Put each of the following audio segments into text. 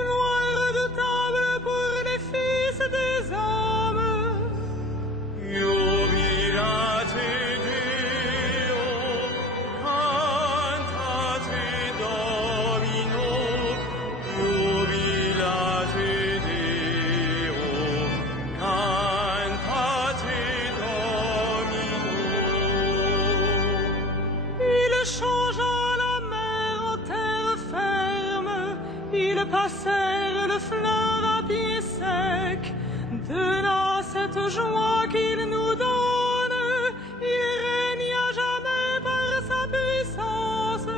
exploits redoutables pour les fils des hommes. Jubilate Deo, cantate Domino, jubilate Deo, cantate Domino. Il changea la mer en terre ferme, ils passèrent le fleuve à pied sec. De là cette joie qu'il nous donne, il règne à jamais par sa puissance.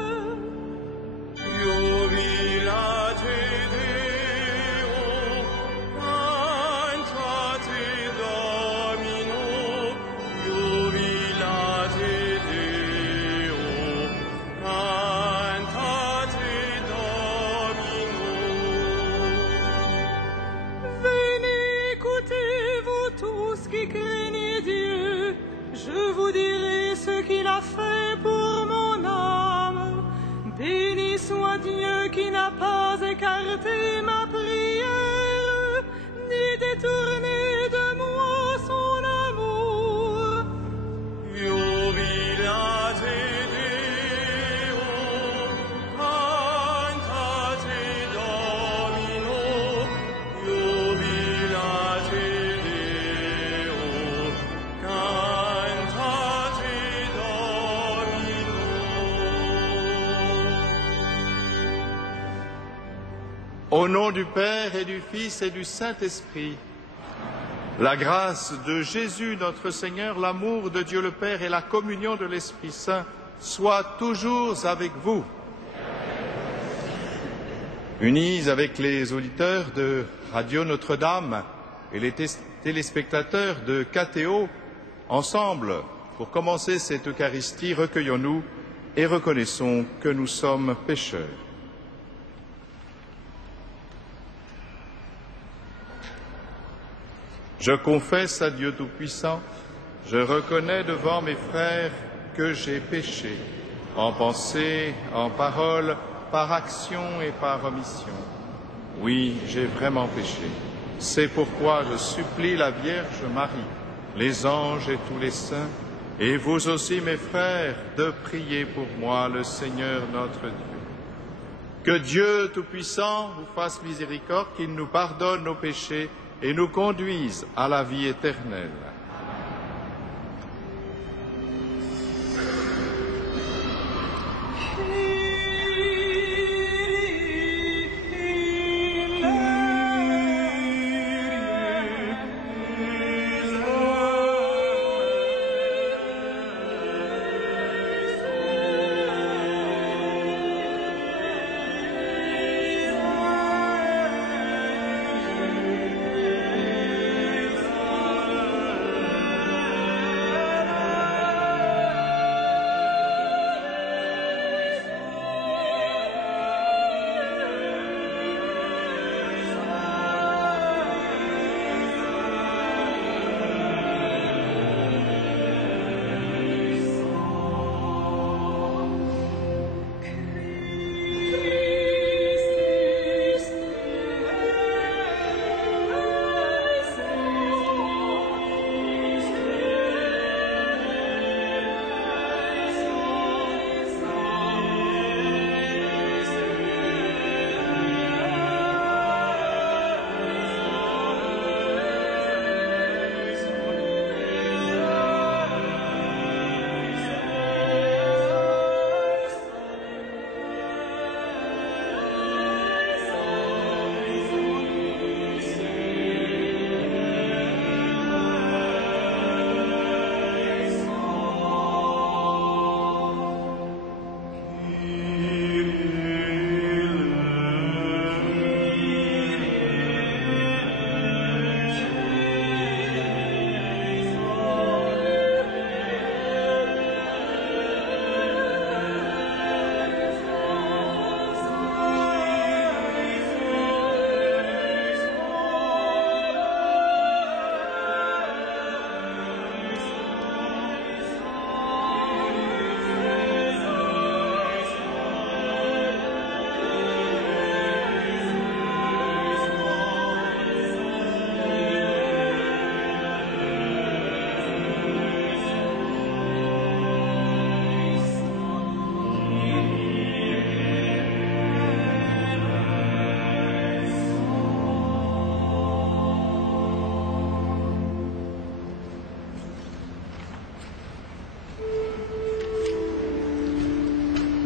Jubilate Deo, cantate Domino, jubilate Deo, cantate Domino. Venez, écoutez-vous tous qui craignez Dieu, je vous dirai ce qu'il a fait pour mon âme. Béni soit Dieu qui n'a pas écarté ma prière, ni détourné de moi son amour. Jubilate Deo, cantate Domino, jubilate Deo, cantate Domino. Au nom du Père et du Fils et du Saint-Esprit, la grâce de Jésus notre Seigneur, l'amour de Dieu le Père et la communion de l'Esprit Saint soient toujours avec vous. Unis avec les auditeurs de Radio Notre-Dame et les téléspectateurs de KTO, ensemble, pour commencer cette Eucharistie, recueillons-nous et reconnaissons que nous sommes pécheurs. Je confesse à Dieu Tout-Puissant, je reconnais devant mes frères que j'ai péché, en pensée, en parole, par action et par omission. Oui, j'ai vraiment péché. C'est pourquoi je supplie la Vierge Marie, les anges et tous les saints, et vous aussi, mes frères, de prier pour moi, le Seigneur notre Dieu. Que Dieu Tout-Puissant vous fasse miséricorde, qu'il nous pardonne nos péchés et nous conduise à la vie éternelle.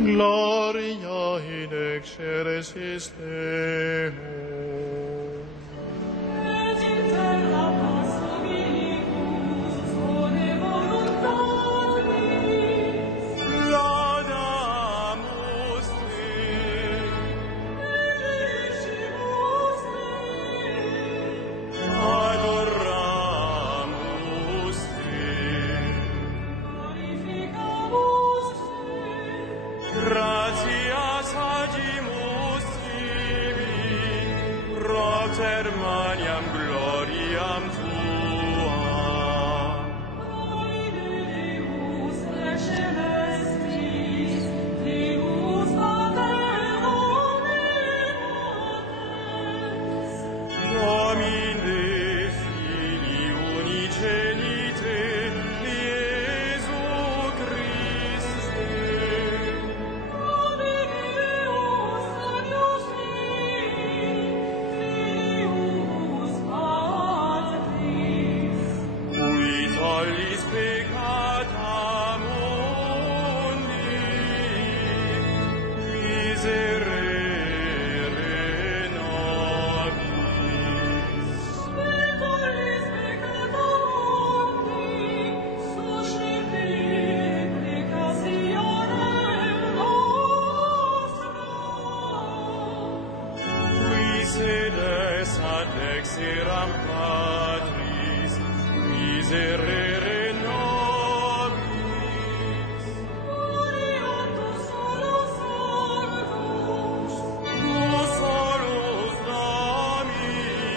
Gloria in excelsis Deo. Et in terra passa vicus, sone voluntatis. Laudamus te. Benedicimus te. Adoramus te. Glorificamus te. Gratias agimus tibi, propter maniam gloriam tuam. Domine Deus celestis, Deus Pater omnipotens, Domine Filii unigenite, Iesu Christe, Domine Deus agnostis, Deus Patris, qui tollis peccata mundi, miserere nobis. tollis peccata mundi, suscipit preccationem nostra. Qui sedes ad dexteram Patris, miserere nobis. Gloriatus solus Salus, Nos solus Dominus,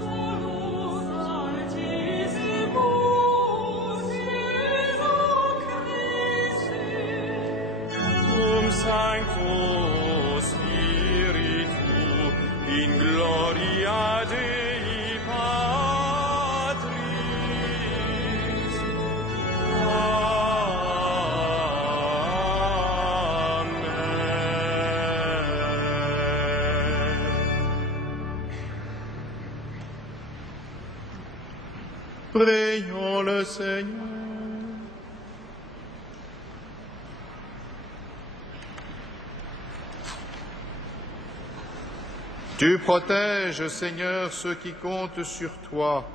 solus Altissimus, Iesu Christe, cum Sancto Spiritu, in gloria Dei Patris. Amen. Prions le Seigneur. Tu protèges, Seigneur, ceux qui comptent sur toi.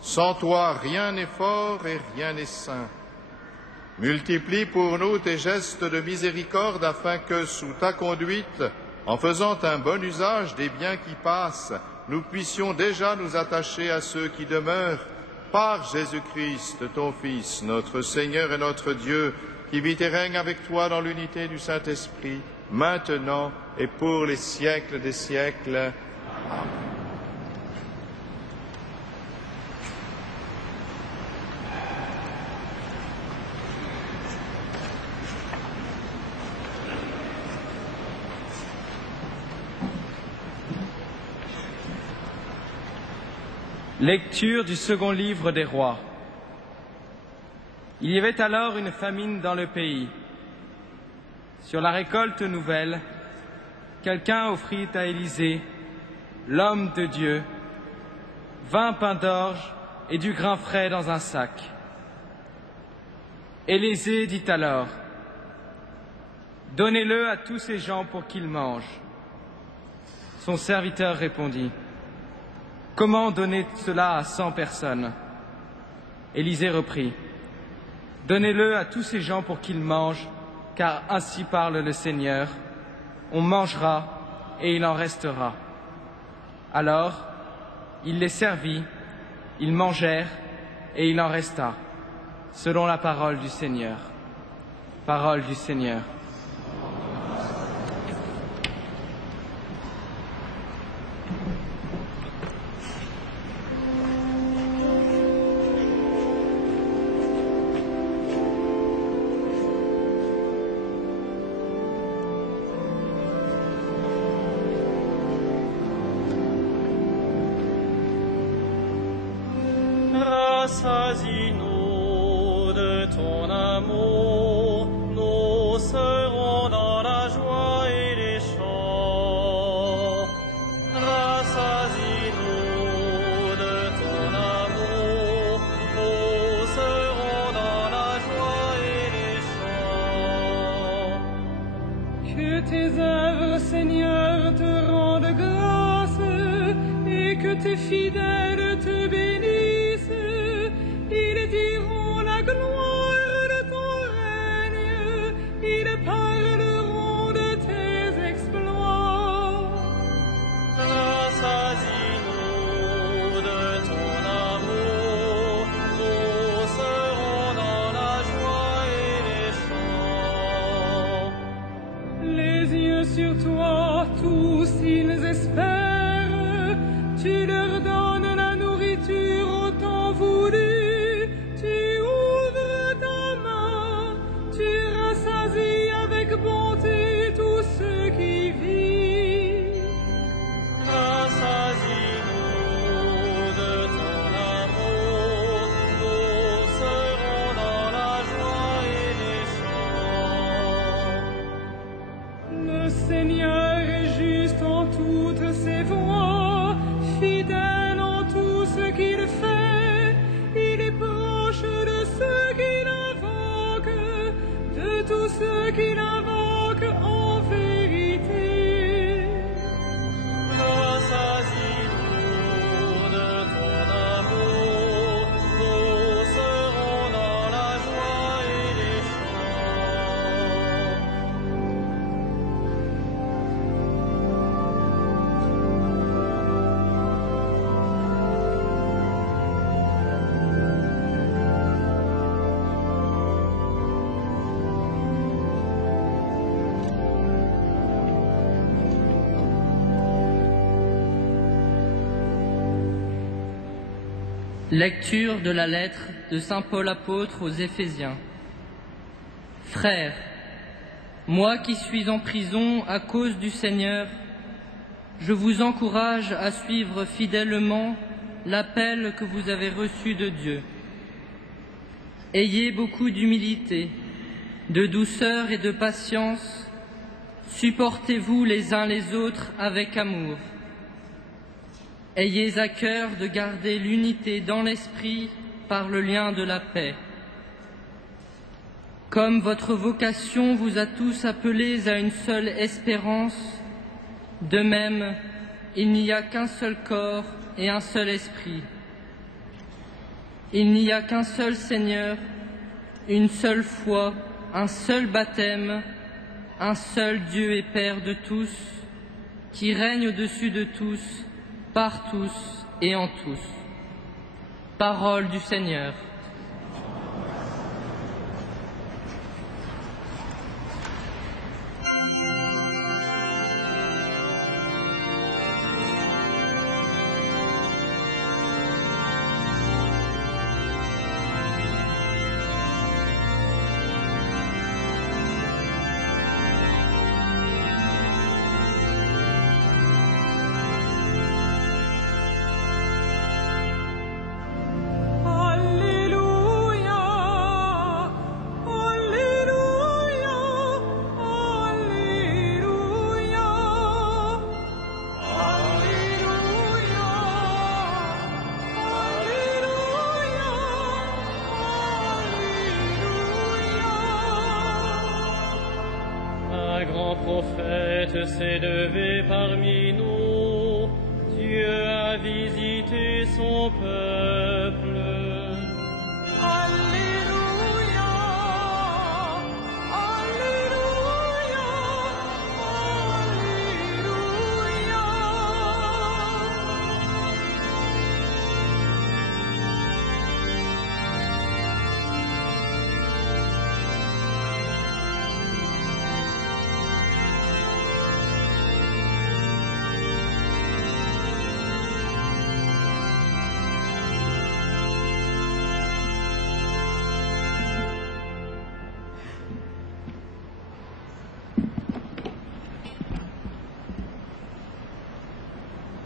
Sans toi, rien n'est fort et rien n'est saint. Multiplie pour nous tes gestes de miséricorde afin que, sous ta conduite, en faisant un bon usage des biens qui passent, nous puissions déjà nous attacher à ceux qui demeurent, par Jésus-Christ, ton Fils, notre Seigneur et notre Dieu, qui vit et règne avec toi dans l'unité du Saint-Esprit, maintenant et pour les siècles des siècles. Amen. Lecture du second livre des Rois. Il y avait alors une famine dans le pays. Sur la récolte nouvelle, quelqu'un offrit à Élisée, l'homme de Dieu, 20 pains d'orge et du grain frais dans un sac. Élisée dit alors, « Donnez-le à tous ces gens pour qu'ils mangent. » Son serviteur répondit, « Comment donner cela à 100 personnes ?» Élisée reprit, « Donnez-le à tous ces gens pour qu'ils mangent, car ainsi parle le Seigneur, on mangera et il en restera. » Alors, il les servit, ils mangèrent et il en resta, selon la parole du Seigneur. Parole du Seigneur. Rassasie-nous de ton amour, nous serons dans la joie et les chants. Rassasie-nous de ton amour, nous serons dans la joie et les chants. fidèles te bénissent, ils diront la gloire de ton règne, ils parleront de tes exploits. Rassasie-nous de ton amour, nous serons dans la joie et les chants. Les yeux sur toi, tous ils espèrent, tu leur donnes la nourriture au temps voulu, tu ouvres ta main, tu rassasies avec bonté tous ceux qui vivent. Rassasie-nous de ton amour, nous serons dans la joie et les chants. Le Seigneur est juste en toutes ses voies, fidèle en tout ce qu'il fait. Il est proche de ceux qui l'invoquent, de tous ceux qui l'invoquent en vérité. Rassasie-nous de ton amour, nous serons dans la joie et les chants. Lecture de la lettre de saint Paul apôtre aux Éphésiens. Frères, moi qui suis en prison à cause du Seigneur, je vous encourage à suivre fidèlement l'appel que vous avez reçu de Dieu. Ayez beaucoup d'humilité, de douceur et de patience, supportez-vous les uns les autres avec amour. Ayez à cœur de garder l'unité dans l'esprit par le lien de la paix. Comme votre vocation vous a tous appelés à une seule espérance, de même, il n'y a qu'un seul corps et un seul esprit. Il n'y a qu'un seul Seigneur, une seule foi, un seul baptême, un seul Dieu et Père de tous, qui règne au-dessus de tous, par tous et en tous. Parole du Seigneur. Prophète s'est levé parmi nous, Dieu a visité son peuple. Alléluia, Alléluia, Alléluia.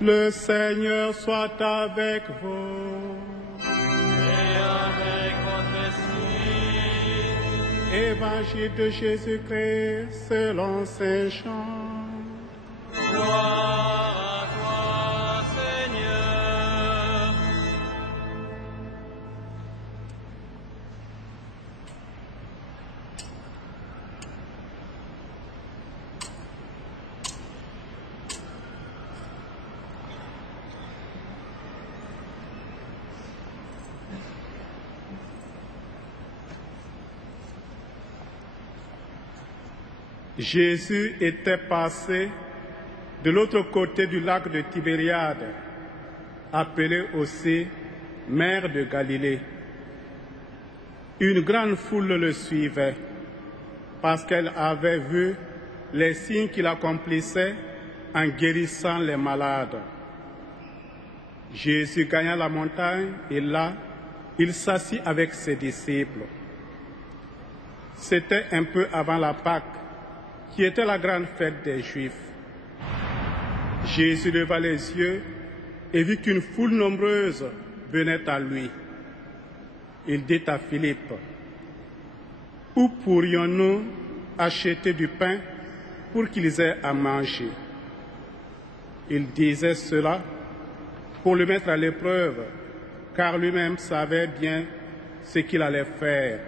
Le Seigneur soit avec vous. Et avec votre esprit, Évangile de Jésus-Christ selon Saint Jean. gloire à toi, Seigneur. Jésus était passé de l'autre côté du lac de Tibériade, appelé aussi mer de Galilée. Une grande foule le suivait parce qu'elle avait vu les signes qu'il accomplissait en guérissant les malades. Jésus gagna la montagne et là, il s'assit avec ses disciples. C'était un peu avant la Pâque, qui était la grande fête des Juifs. Jésus leva les yeux et vit qu'une foule nombreuse venait à lui. Il dit à Philippe, « Où pourrions-nous acheter du pain pour qu'ils aient à manger ?» Il disait cela pour le mettre à l'épreuve, car lui-même savait bien ce qu'il allait faire.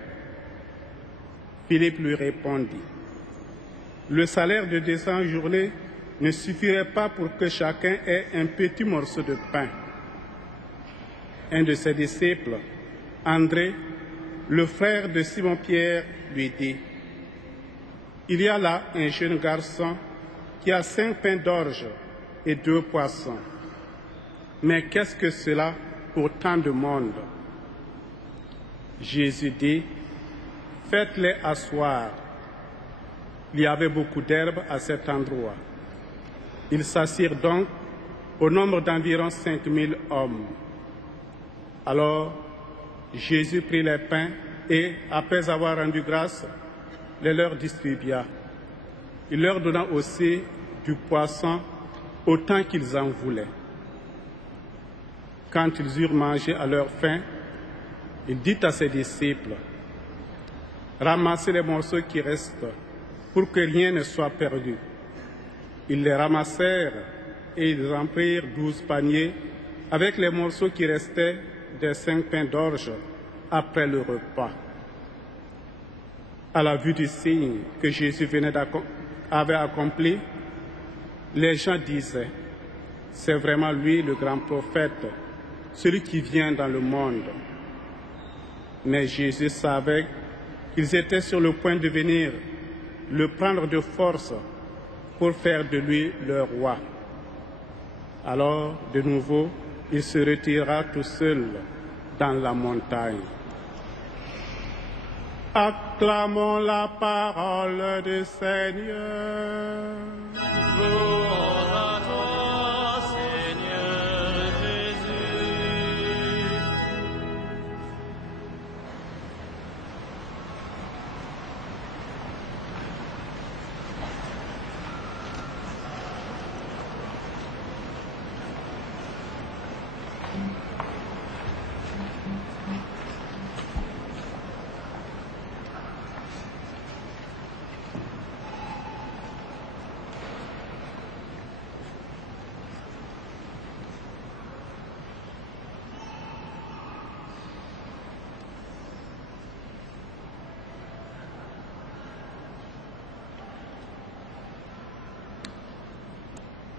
Philippe lui répondit, « Le salaire de 200 journées ne suffirait pas pour que chacun ait un petit morceau de pain. » Un de ses disciples, André, le frère de Simon-Pierre, lui dit, « Il y a là un jeune garçon qui a 5 pains d'orge et 2 poissons. Mais qu'est-ce que cela pour tant de monde? » Jésus dit, « Faites-les asseoir. » Il y avait beaucoup d'herbe à cet endroit. Ils s'assirent donc au nombre d'environ 5000 hommes. Alors Jésus prit les pains et, après avoir rendu grâce, les leur distribua. Il leur donna aussi du poisson autant qu'ils en voulaient. Quand ils eurent mangé à leur faim, il dit à ses disciples, « Ramassez les morceaux qui restent pour que rien ne soit perdu. » Ils les ramassèrent et ils remplirent 12 paniers avec les morceaux qui restaient des 5 pains d'orge après le repas. À la vue du signe que Jésus avait accompli, les gens disaient, « C'est vraiment lui le grand prophète, celui qui vient dans le monde. » Mais Jésus savait qu'ils étaient sur le point de venir le prendre de force pour faire de lui leur roi. Alors, de nouveau, il se retirera tout seul dans la montagne. Acclamons la parole du Seigneur. Gloire à toi, Seigneur Jésus.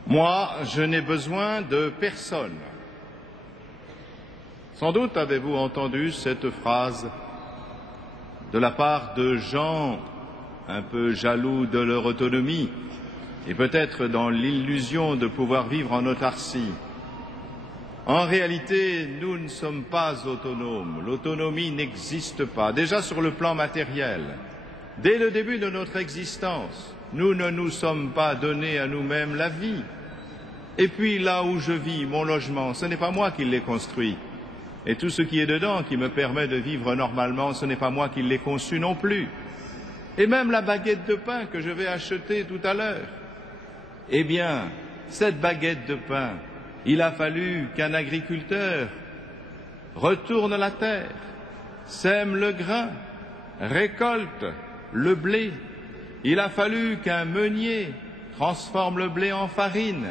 Moi, je n'ai besoin de personne. Sans doute avez-vous entendu cette phrase de la part de gens un peu jaloux de leur autonomie et peut-être dans l'illusion de pouvoir vivre en autarcie. En réalité, nous ne sommes pas autonomes. L'autonomie n'existe pas. Déjà sur le plan matériel, dès le début de notre existence, nous ne nous sommes pas donnés à nous-mêmes la vie. Et puis là où je vis, mon logement, ce n'est pas moi qui l'ai construit. Et tout ce qui est dedans, qui me permet de vivre normalement, ce n'est pas moi qui l'ai conçu non plus. Et même la baguette de pain que je vais acheter tout à l'heure. Eh bien, cette baguette de pain, il a fallu qu'un agriculteur retourne la terre, sème le grain, récolte le blé. Il a fallu qu'un meunier transforme le blé en farine.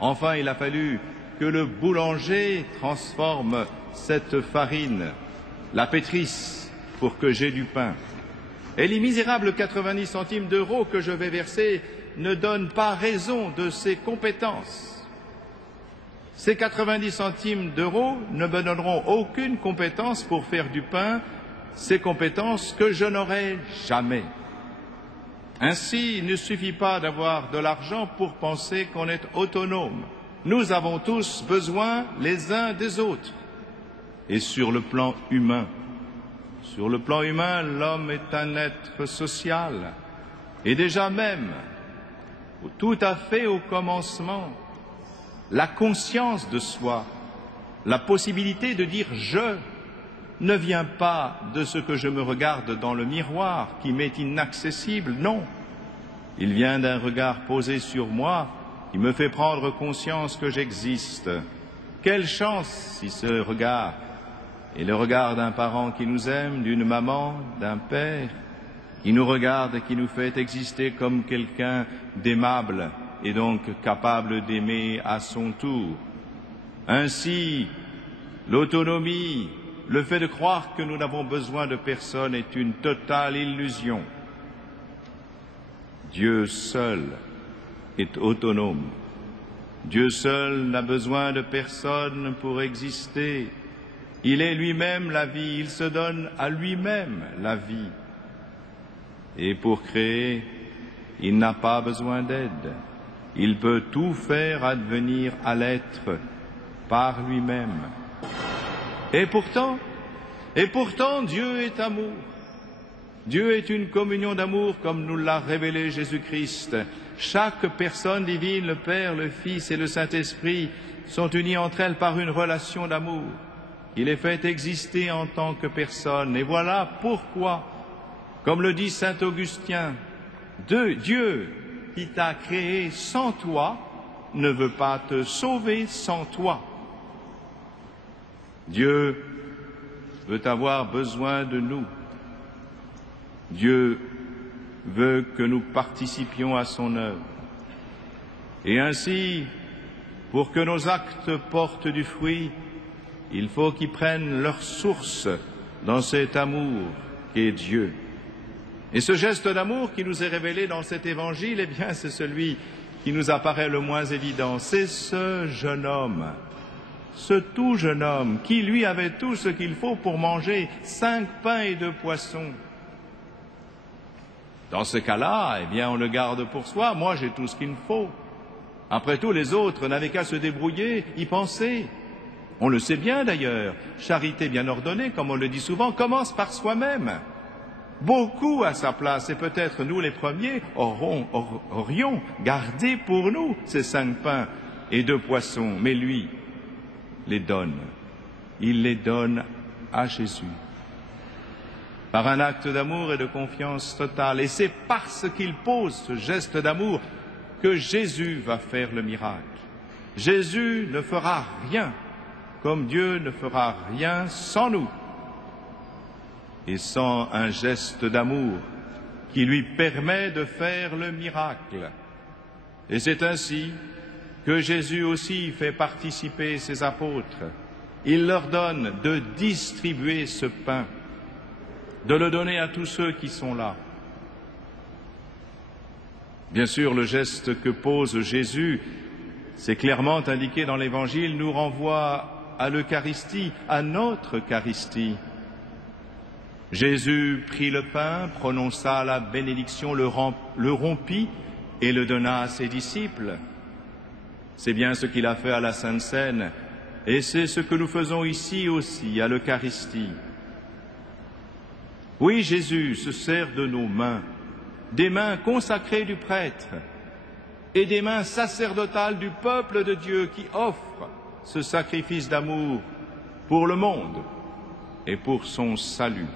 Enfin, il a fallu que le boulanger transforme cette farine, la pétrisse, pour que j'ai du pain. Et les misérables 90 centimes d'euros que je vais verser ne donnent pas raison de ces compétences. Ces 90 centimes d'euros ne me donneront aucune compétence pour faire du pain, ces compétences que je n'aurai jamais. Ainsi, il ne suffit pas d'avoir de l'argent pour penser qu'on est autonome. Nous avons tous besoin les uns des autres. Et sur le plan humain, l'homme est un être social. Et déjà même, tout à fait au commencement, la conscience de soi, la possibilité de dire « je » ne vient pas de ce que je me regarde dans le miroir qui m'est inaccessible, non. Il vient d'un regard posé sur moi qui me fait prendre conscience que j'existe. Quelle chance si ce regard est le regard d'un parent qui nous aime, d'une maman, d'un père, qui nous regarde et qui nous fait exister comme quelqu'un d'aimable et donc capable d'aimer à son tour. Ainsi, l'autonomie, le fait de croire que nous n'avons besoin de personne est une totale illusion. Dieu seul est autonome. Dieu seul n'a besoin de personne pour exister. Il est lui-même la vie, il se donne à lui-même la vie. Et pour créer, il n'a pas besoin d'aide. Il peut tout faire advenir à l'être par lui-même. Et pourtant, Dieu est amour. Dieu est une communion d'amour comme nous l'a révélé Jésus-Christ. Chaque personne divine, le Père, le Fils et le Saint-Esprit, sont unies entre elles par une relation d'amour. Il les fait exister en tant que personne. Et voilà pourquoi, comme le dit saint Augustin, Dieu qui t'a créé sans toi ne veut pas te sauver sans toi. Dieu veut avoir besoin de nous. Dieu veut que nous participions à son œuvre. Et ainsi, pour que nos actes portent du fruit, il faut qu'ils prennent leur source dans cet amour qu'est Dieu. Et ce geste d'amour qui nous est révélé dans cet évangile, eh bien, c'est celui qui nous apparaît le moins évident. C'est ce jeune homme, ce tout jeune homme, qui lui avait tout ce qu'il faut pour manger 5 pains et 2 poissons. Dans ce cas-là, eh bien, on le garde pour soi. Moi, j'ai tout ce qu'il me faut. Après tout, les autres n'avaient qu'à se débrouiller, y penser. On le sait bien d'ailleurs. Charité bien ordonnée, comme on le dit souvent, commence par soi-même. Beaucoup à sa place, et peut-être nous les premiers aurions gardé pour nous ces 5 pains et 2 poissons. Mais lui les donne. Il les donne à Jésus. Par un acte d'amour et de confiance totale. Et c'est parce qu'il pose ce geste d'amour que Jésus va faire le miracle. Jésus ne fera rien, comme Dieu ne fera rien sans nous. Et sans un geste d'amour qui lui permet de faire le miracle. Et c'est ainsi que Jésus aussi fait participer ses apôtres. Il leur donne de distribuer ce pain, de le donner à tous ceux qui sont là. Bien sûr, le geste que pose Jésus, c'est clairement indiqué dans l'Évangile, nous renvoie à l'Eucharistie, à notre Eucharistie. Jésus prit le pain, prononça la bénédiction, le rompit et le donna à ses disciples. C'est bien ce qu'il a fait à la Sainte Seine, et c'est ce que nous faisons ici aussi, à l'Eucharistie. Oui, Jésus se sert de nos mains, des mains consacrées du prêtre et des mains sacerdotales du peuple de Dieu qui offre ce sacrifice d'amour pour le monde et pour son salut.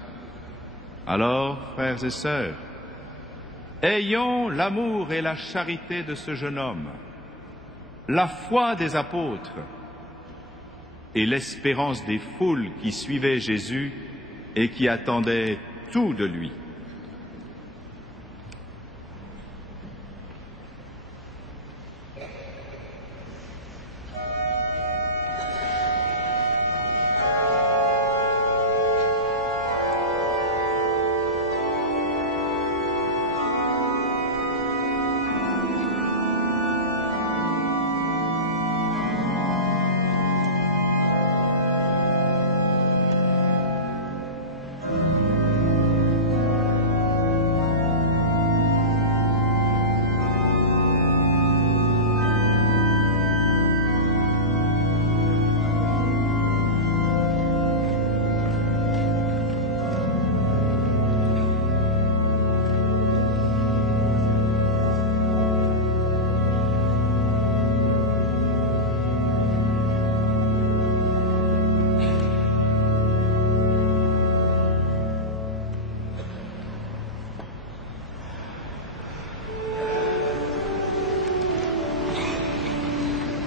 Alors, frères et sœurs, ayons l'amour et la charité de ce jeune homme, la foi des apôtres et l'espérance des foules qui suivaient Jésus et qui attendaient tout de lui.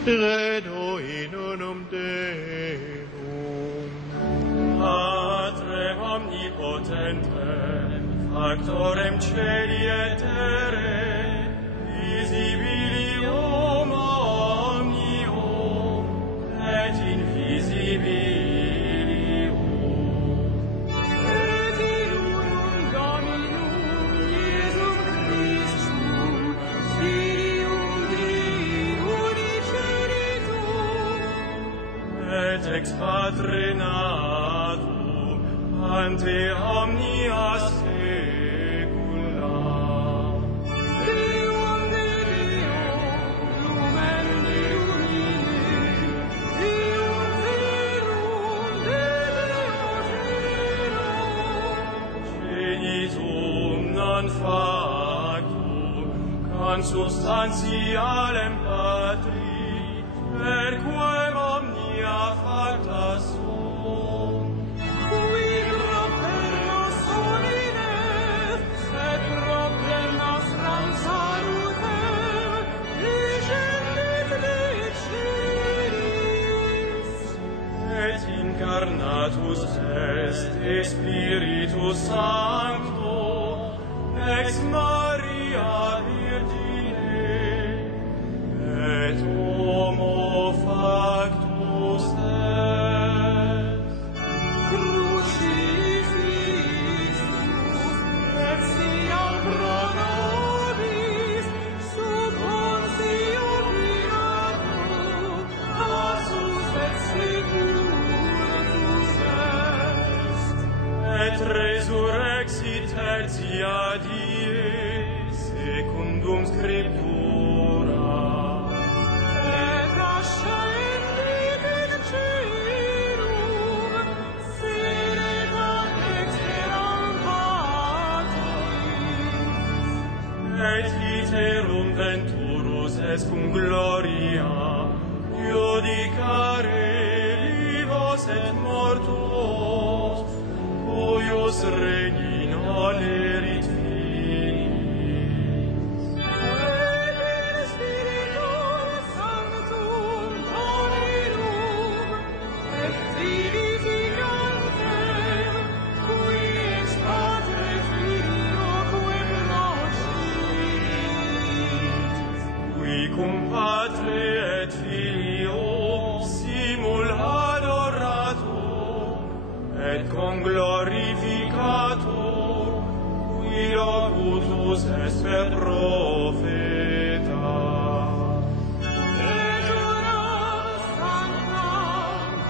Credo in unum Deum. Patrem omnipotentem, factorem celi et terrae, visibilium omnium et invisibilium. Et in unum Dominum Iesum Christum, Filium Dei unigenitum, Et ex Patre natum, ante omnia saecula. Deum de Deo, lumen de lumine, Deum verum de Deo vero, Genitum non factum, consubstantialem Patri, per quem omnia facta sunt. qui propter nos homines, et propter nostram salutem, descendit de celis. Et incarnatus est Spiritus Sancto ex Maria Virgine, et homo factus est. Crucis Iisus, et siam pro nobis, sub Pontio Pilato, passus et sepultus est. Et resurrexit tertia die, secundum Scriptura. Et ascendit in caelum, sedet ad dexteram Patris. Et iterum venturus est cum gloria, judicare vivos et mortuos, cuius regni nolerit finis. Et in Spiritum Sanctum Dominum, et vivificantem, qui ex Patre Filioque procedit. Qui cum Patre et Filio simul adoratur, et cum glorificatur, qui locutus est per profeta. Et una Sancta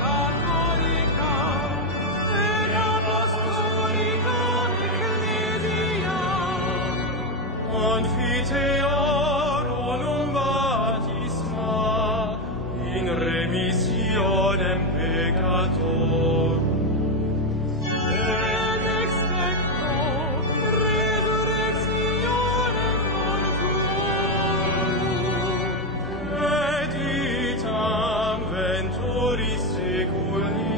Catholica, et Apostolica Ecclesia, Confiteorum baptisma in remissionem peccatorum. et ex tecto resurrectionem mortuorum, Et vitam venturis seculi.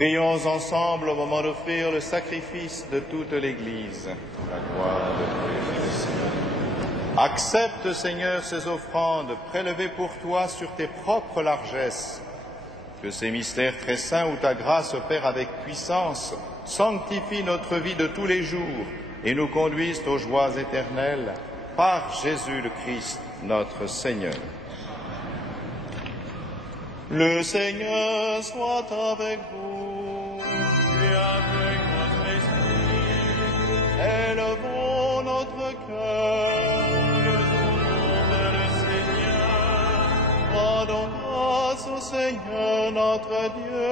Prions ensemble au moment d'offrir le sacrifice de toute l'Église. La gloire de Dieu et le Seigneur. Accepte, Seigneur, ces offrandes prélevées pour toi sur tes propres largesses. Que ces mystères très saints où ta grâce opère avec puissance sanctifient notre vie de tous les jours et nous conduisent aux joies éternelles. Par Jésus le Christ, notre Seigneur. Le Seigneur soit avec vous. Et avec votre esprit, Élevons notre cœur. levons vers le Seigneur. Rendons grâce au Seigneur notre Dieu.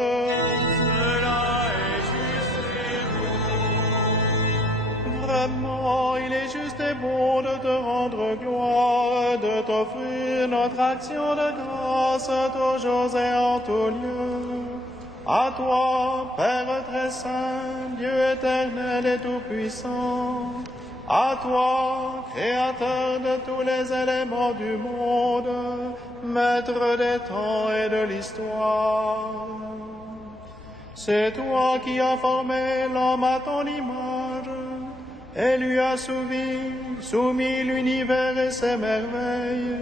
Cela est juste et bon. Vraiment, il est juste et bon de te rendre gloire, de t'offrir notre action de grâce toujours et en tout lieu. À toi, Père très saint, Dieu éternel et tout-puissant, à toi, Créateur de tous les éléments du monde, Maître des temps et de l'histoire. C'est toi qui as formé l'homme à ton image et lui as soumis l'univers et ses merveilles.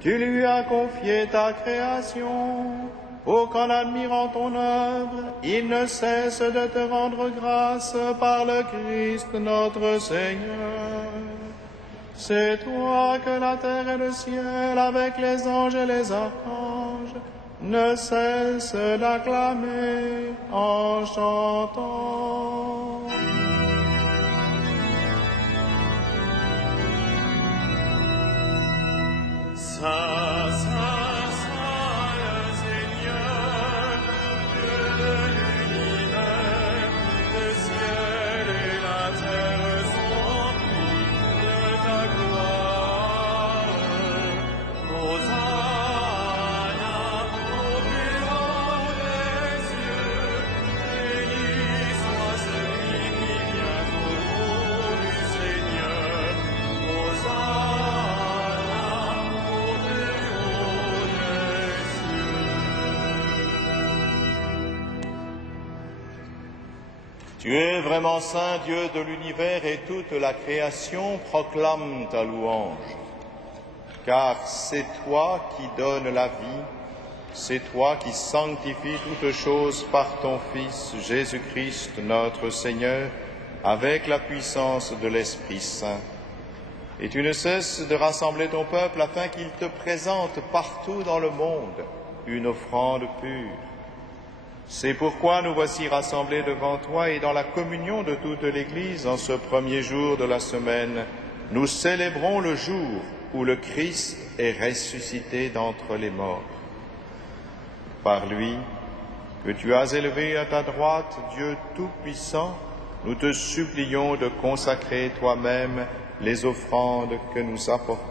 Tu lui as confié ta création pour qu'en admirant ton œuvre, il ne cesse de te rendre grâce par le Christ notre Seigneur. C'est toi que la terre et le ciel, avec les anges et les archanges, ne cessent d'acclamer en chantant. Saint, Saint, Saint, le Seigneur, Dieu de l'univers, le ciel et la terre sont remplis de ta gloire. Hosanna au plus haut des cieux, béni soit celui qui vient au nom du Seigneur. Hosanna au plus haut des cieux. Tu es vraiment saint, Dieu de l'univers, et toute la création proclame ta louange. Car c'est toi qui donnes la vie, c'est toi qui sanctifies toutes choses par ton Fils Jésus-Christ notre Seigneur, avec la puissance de l'Esprit Saint. Et tu ne cesses de rassembler ton peuple afin qu'il te présente partout dans le monde une offrande pure. C'est pourquoi nous voici rassemblés devant toi et dans la communion de toute l'Église en ce premier jour de la semaine, nous célébrons le jour où le Christ est ressuscité d'entre les morts. Par lui, que tu as élevé à ta droite, Dieu Tout-Puissant, nous te supplions de consacrer toi-même les offrandes que nous apportons.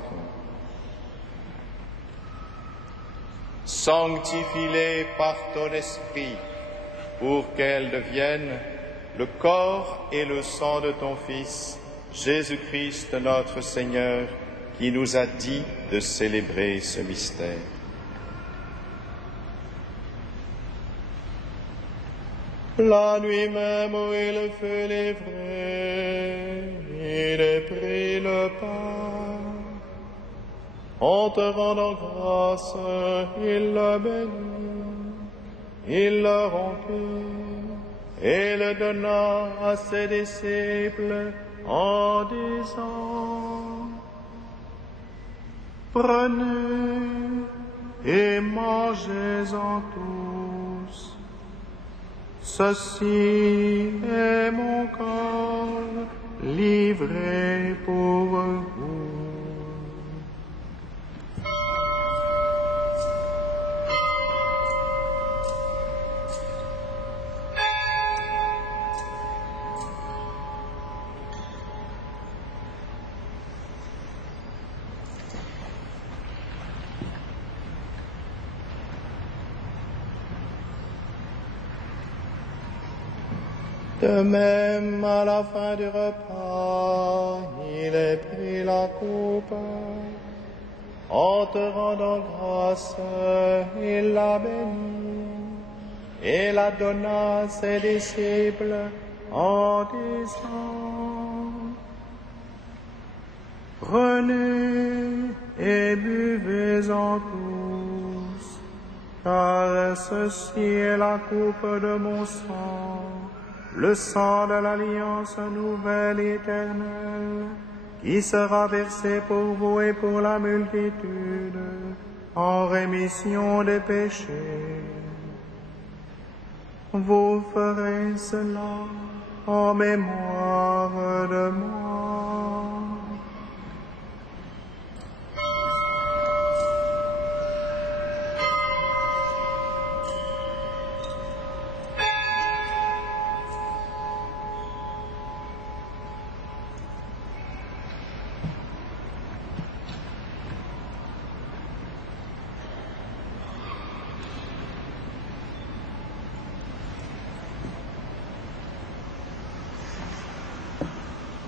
Sanctifie-les par ton esprit, pour qu'elles deviennent le corps et le sang de ton Fils, Jésus-Christ notre Seigneur, qui nous a dit de célébrer ce mystère. La nuit même où il fut livré, il a pris le pain. En te rendant grâce, il le bénit, il le rompit et le donna à ses disciples en disant: Prenez et mangez-en tous. Ceci est mon corps livré pour vous. De même, à la fin du repas, il a pris la coupe. En te rendant grâce, il l'a bénie. et la donna à ses disciples en disant: Prenez et buvez-en tous, car ceci est la coupe de mon sang, le sang de l'alliance nouvelle et éternelle, qui sera versé pour vous et pour la multitude, en rémission des péchés. Vous ferez cela en mémoire de moi.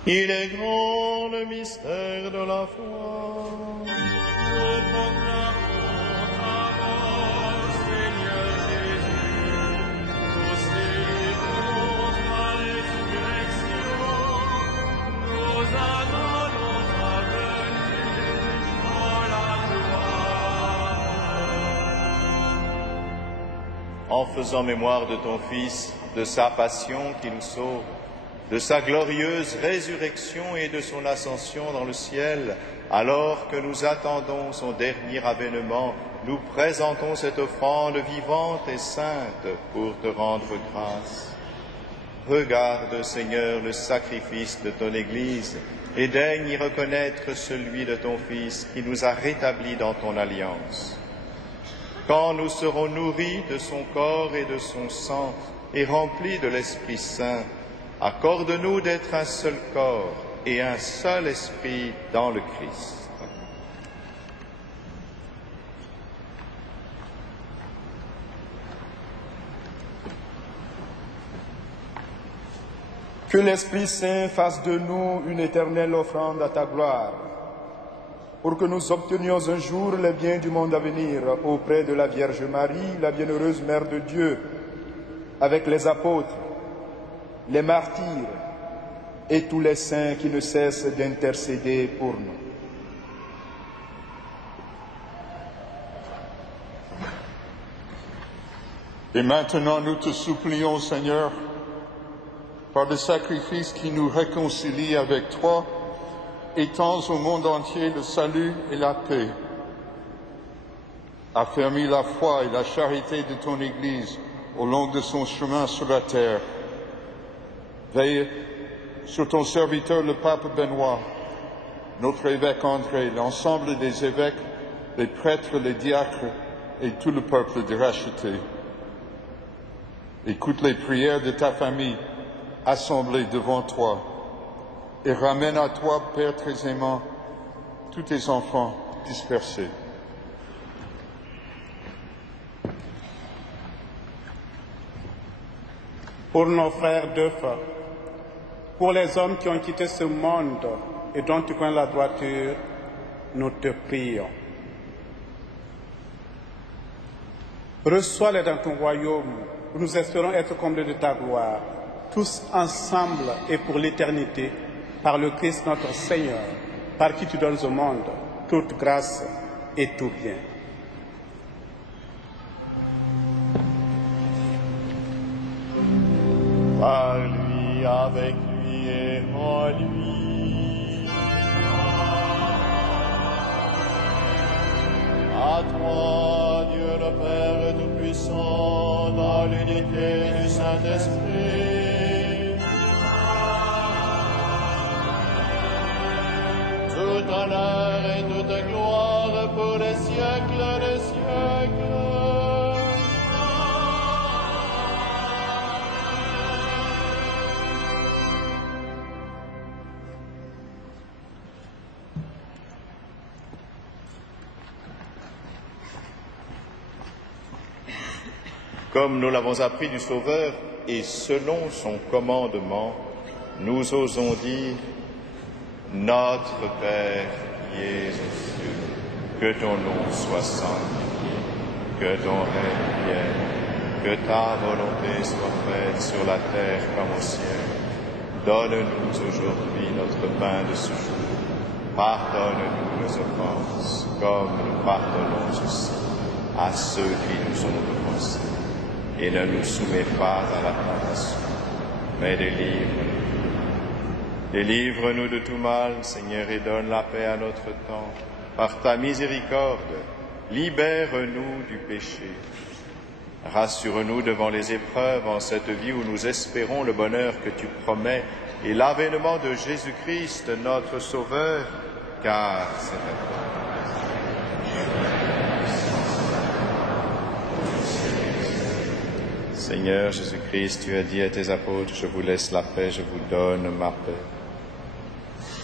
Il est grand le mystère de la foi. Nous proclamons ta mort, Seigneur Jésus. Nous célébrons ta résurrection. Nous attendons ta venue dans la gloire. En faisant mémoire de ton Fils, de sa passion qui nous sauve, de sa glorieuse résurrection et de son ascension dans le ciel, alors que nous attendons son dernier avènement, nous présentons cette offrande vivante et sainte pour te rendre grâce. Regarde, Seigneur, le sacrifice de ton Église et daigne y reconnaître celui de ton Fils qui nous a rétablis dans ton alliance. Quand nous serons nourris de son corps et de son sang et remplis de l'Esprit Saint, accorde-nous d'être un seul corps et un seul esprit dans le Christ. Que l'Esprit Saint fasse de nous une éternelle offrande à ta gloire, pour que nous obtenions un jour les biens du monde à venir auprès de la Vierge Marie, la bienheureuse Mère de Dieu, avec les apôtres, les martyrs et tous les saints qui ne cessent d'intercéder pour nous. Et maintenant, nous te supplions, Seigneur, par le sacrifice qui nous réconcilie avec toi, étends au monde entier le salut et la paix. Affermis la foi et la charité de ton Église au long de son chemin sur la terre. Veille sur ton serviteur le pape Benoît, notre évêque André, l'ensemble des évêques, les prêtres, les diacres et tout le peuple de racheté. Écoute les prières de ta famille assemblée devant toi et ramène à toi, Père très aimant, tous tes enfants dispersés. Pour nos frères d'œuvre, pour les hommes qui ont quitté ce monde et dont tu connais la droiture, nous te prions. Reçois-les dans ton royaume, où nous espérons être comblés de ta gloire, tous ensemble et pour l'éternité, par le Christ notre Seigneur, par qui tu donnes au monde toute grâce et tout bien. Par lui, avec lui et en lui. À toi, Dieu le Père Tout-Puissant, dans l'unité du Saint-Esprit, tout honneur et toute gloire pour les siècles des siècles. Comme nous l'avons appris du Sauveur et selon son commandement, nous osons dire: Notre Père qui es aux cieux, que ton nom soit sanctifié, que ton règne vienne, Que ta volonté soit faite sur la terre comme au ciel. Donne-nous aujourd'hui notre pain de ce jour. Pardonne-nous nos offenses, comme nous pardonnons aussi à ceux qui nous ont offensés. Et ne nous soumets pas à la tentation, mais délivre-nous. Délivre-nous de tout mal, Seigneur, et donne la paix à notre temps. Par ta miséricorde, libère-nous du péché. Rassure-nous devant les épreuves en cette vie où nous espérons le bonheur que tu promets et l'avènement de Jésus-Christ, notre Sauveur, car c'est à toi. Seigneur Jésus-Christ, tu as dit à tes apôtres, je vous laisse la paix, je vous donne ma paix.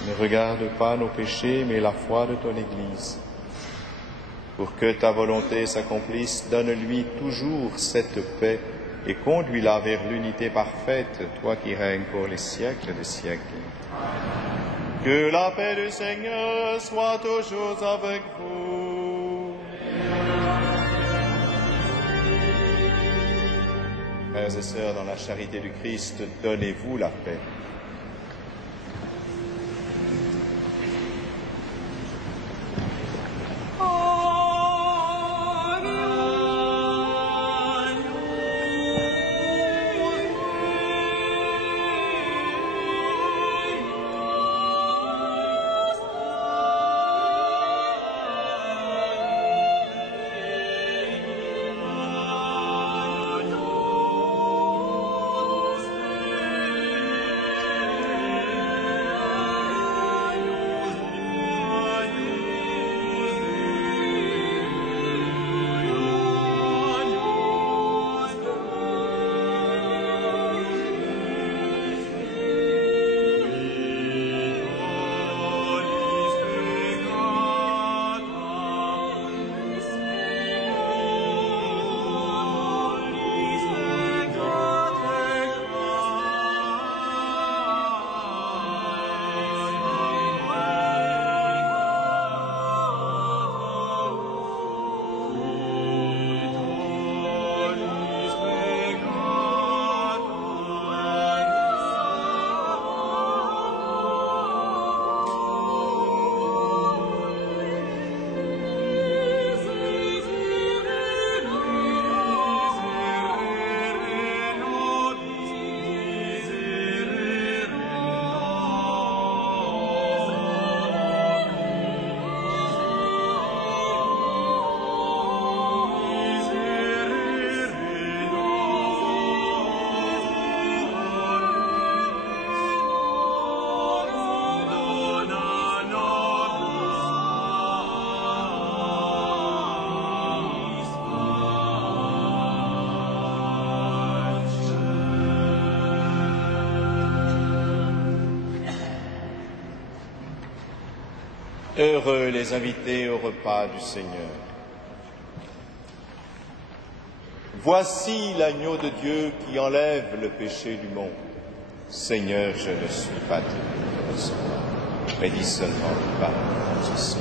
Ne regarde pas nos péchés, mais la foi de ton Église. Pour que ta volonté s'accomplisse, donne-lui toujours cette paix et conduis-la vers l'unité parfaite, toi qui règnes pour les siècles des siècles. Que la paix du Seigneur soit toujours avec vous. Frères et sœurs, dans la charité du Christ, donnez-vous la paix. Heureux les invités au repas du Seigneur. Voici l'agneau de Dieu qui enlève le péché du monde. Seigneur, je ne suis pas digne de recevoir, mais dis seulement une parole de ceci.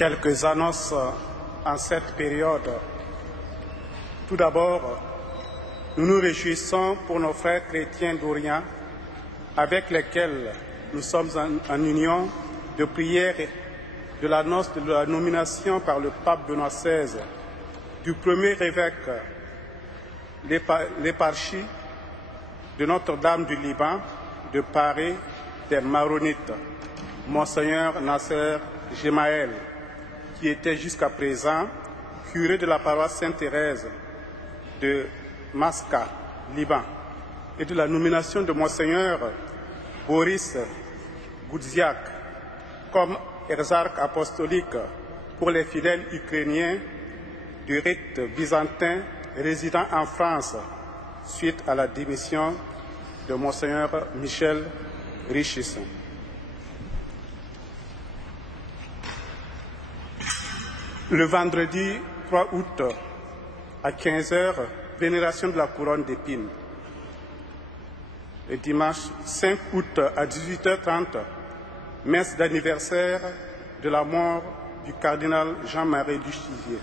Quelques annonces en cette période. Tout d'abord, nous nous réjouissons pour nos frères chrétiens d'Orient avec lesquels nous sommes en union de prière de l'annonce de la nomination par le pape Benoît XVI du premier évêque l'éparchie de Notre-Dame du Liban, de Paris, des Maronites, Monseigneur Nasser Gemaël, qui était jusqu'à présent curé de la paroisse Sainte-Thérèse de Masca, Liban, et de la nomination de Monseigneur Boris Goudziak comme exarque apostolique pour les fidèles ukrainiens du rite byzantin résidant en France suite à la démission de Monseigneur Michel Richisson. Le vendredi 3 août à 15 h, vénération de la couronne d'épines. Le dimanche 5 août à 18 h 30, messe d'anniversaire de la mort du cardinal Jean-Marie Duchizier.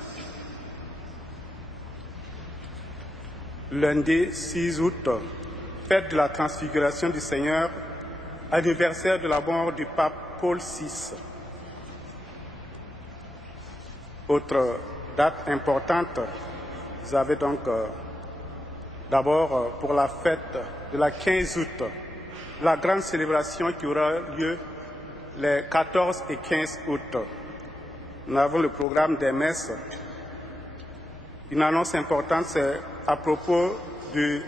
Lundi 6 août, fête de la transfiguration du Seigneur, anniversaire de la mort du pape Paul VI. Autre date importante, vous avez donc d'abord pour la fête de la 15 août, la grande célébration qui aura lieu les 14 et 15 août. Nous avons le programme des messes. Une annonce importante, c'est à propos du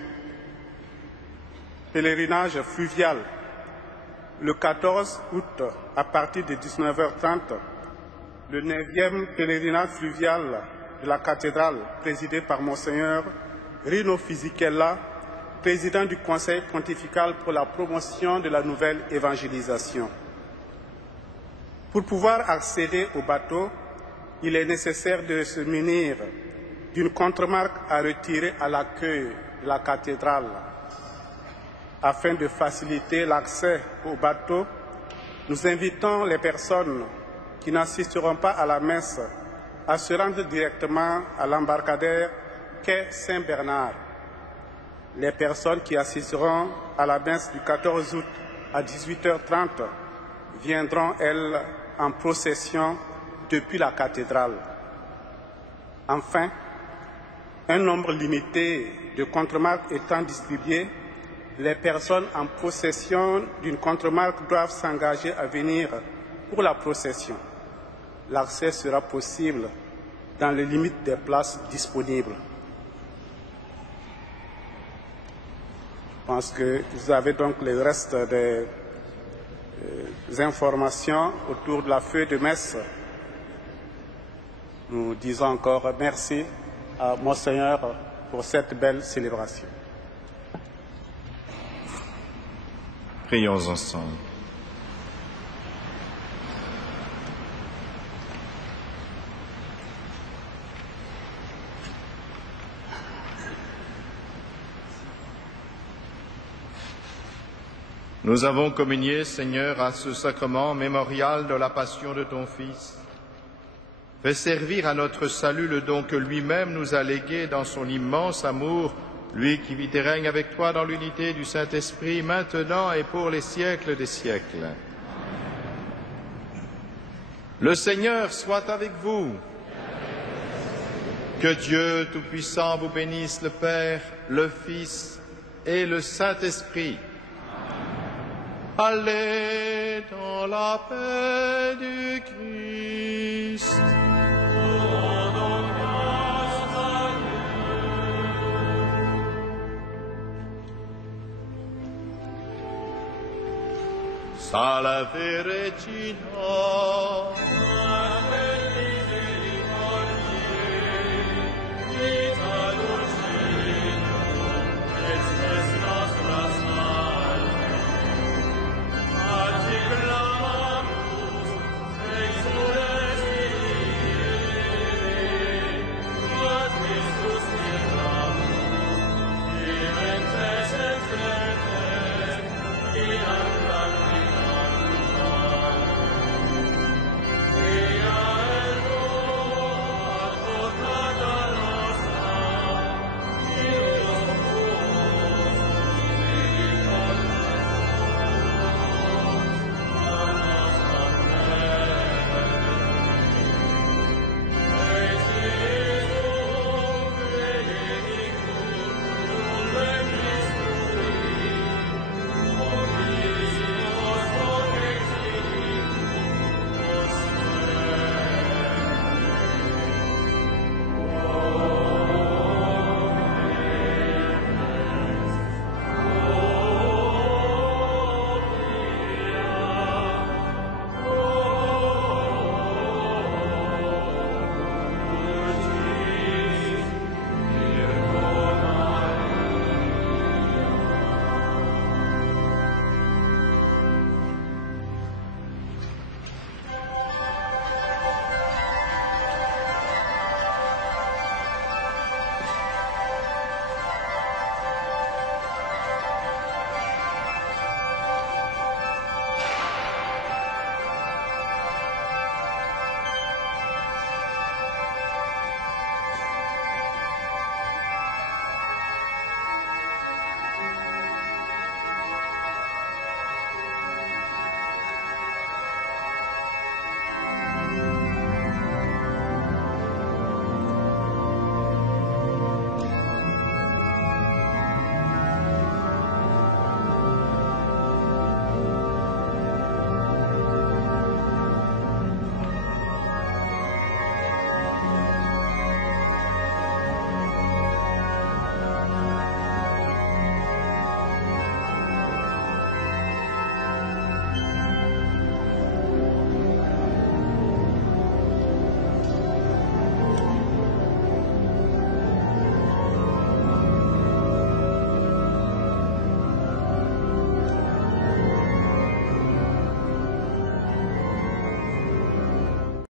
pèlerinage fluvial. Le 14 août, à partir de 19 h 30, le 9e pèlerinage fluvial de la cathédrale, présidé par Monseigneur Rino Fisichella, président du Conseil pontifical pour la promotion de la nouvelle évangélisation. Pour pouvoir accéder au bateau, il est nécessaire de se munir d'une contre-marque à retirer à l'accueil de la cathédrale. Afin de faciliter l'accès au bateau, nous invitons les personnes qui n'assisteront pas à la messe à se rendre directement à l'embarcadère quai Saint-Bernard. Les personnes qui assisteront à la messe du 14 août à 18 h 30 viendront, elles, en procession depuis la cathédrale. Enfin, un nombre limité de contre-marques étant distribué, les personnes en possession d'une contre-marque doivent s'engager à venir pour la procession. L'accès sera possible dans les limites des places disponibles. Je pense que vous avez donc le reste des informations autour de la feuille de messe. Nous disons encore merci à Monseigneur pour cette belle célébration. Prions ensemble. Nous avons communié, Seigneur, à ce sacrement mémorial de la passion de ton Fils. Fais servir à notre salut le don que lui-même nous a légué dans son immense amour, lui qui vit et règne avec toi dans l'unité du Saint-Esprit, maintenant et pour les siècles des siècles. Le Seigneur soit avec vous. Que Dieu Tout-Puissant vous bénisse, le Père, le Fils et le Saint-Esprit. Allez dans la paix du Christ. Salve Regina.